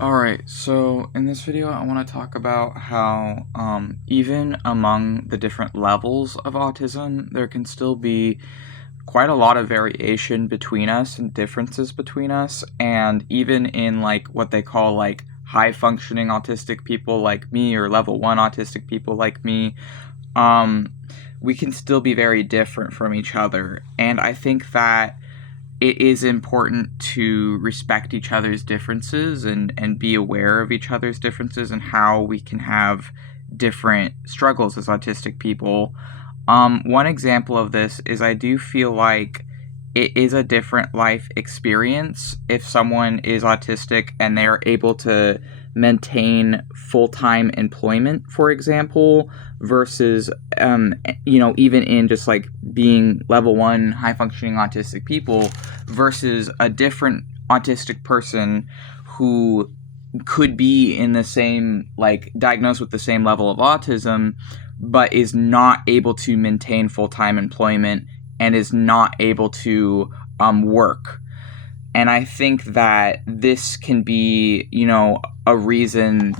Alright, so in this video I want to talk about how even among the different levels of autism, there can still be quite a lot of variation between us and differences between us, and even in like what they call like high functioning autistic people like me or level 1 autistic people like me, um, we can still be very different from each other. And I think that it is important to respect each other's differences and be aware of each other's differences and how we can have different struggles as autistic people. One example of this is I do feel like it is a different life experience if someone is autistic and they're able to maintain full-time employment, for example, versus, even in just like being level 1 high-functioning autistic people versus a different autistic person who could be in the same, like, diagnosed with the same level of autism, but is not able to maintain full-time employment and is not able to work. And I think that this can be, a reason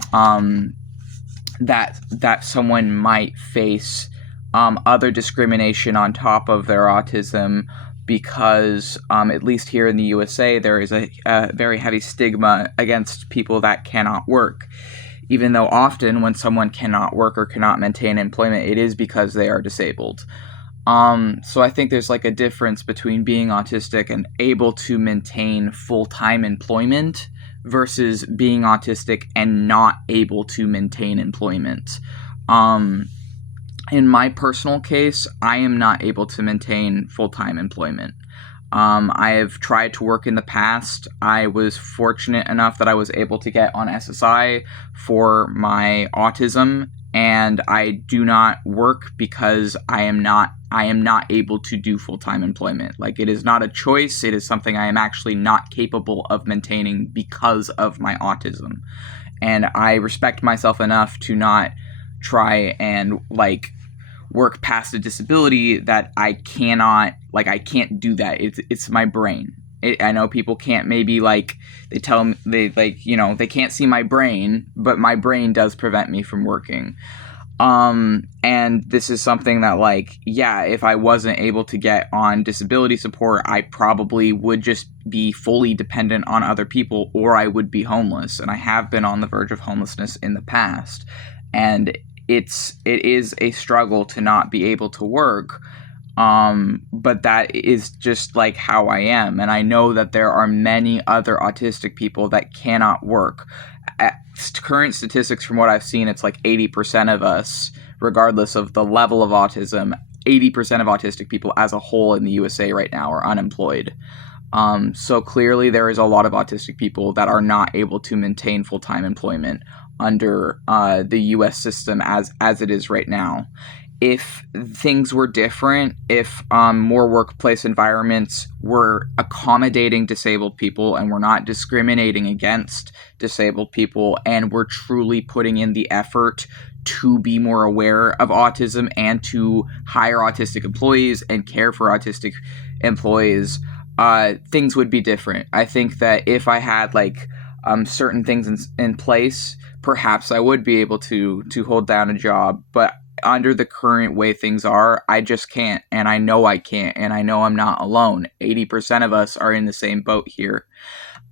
that someone might face other discrimination on top of their autism, because at least here in the USA, there is a very heavy stigma against people that cannot work. Even though often when someone cannot work or cannot maintain employment, it is because they are disabled. So I think there's like a difference between being autistic and able to maintain full-time employment versus being autistic and not able to maintain employment. In my personal case, I am not able to maintain full-time employment. I have tried to work in the past. I was fortunate enough that I was able to get on SSI for my autism, and I do not work because I am not able to do full-time employment. Like, it is not a choice, it is something I am actually not capable of maintaining because of my autism. And I respect myself enough to not try and work past a disability that I can't do that. It's my brain. I know people can't, maybe they tell me they can't see my brain, but my brain does prevent me from working. And this is something that if I wasn't able to get on disability support, I probably would just be fully dependent on other people, or I would be homeless. And I have been on the verge of homelessness in the past. And it is a struggle to not be able to work, but that is just like how I am. And I know that there are many other autistic people that cannot work. At current statistics, from what I've seen, it's like 80% of us, regardless of the level of autism, 80% of autistic people as a whole in the USA right now are unemployed. So clearly there is a lot of autistic people that are not able to maintain full-time employment under the US system as it is right now. If things were different, if more workplace environments were accommodating disabled people and were not discriminating against disabled people, and were truly putting in the effort to be more aware of autism and to hire autistic employees and care for autistic employees, things would be different. I think that if I had certain things in place, perhaps I would be able to hold down a job. But under the current way things are, I just can't, and I know I can't, and I know I'm not alone. 80% of us are in the same boat here.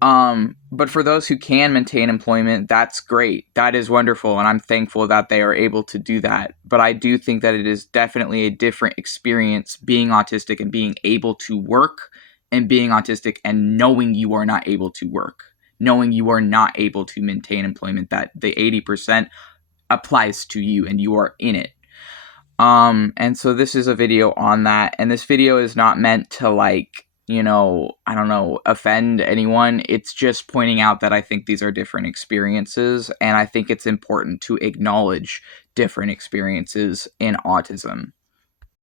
But for those who can maintain employment, that's great. That is wonderful, and I'm thankful that they are able to do that. But I do think that it is definitely a different experience being autistic and being able to work, and being autistic and knowing you are not able to work, knowing you are not able to maintain employment, that the 80% applies to you and you are in it. And so this is a video on that, and this video is not meant to offend anyone. It's just pointing out that I think these are different experiences, and I think it's important to acknowledge different experiences in autism.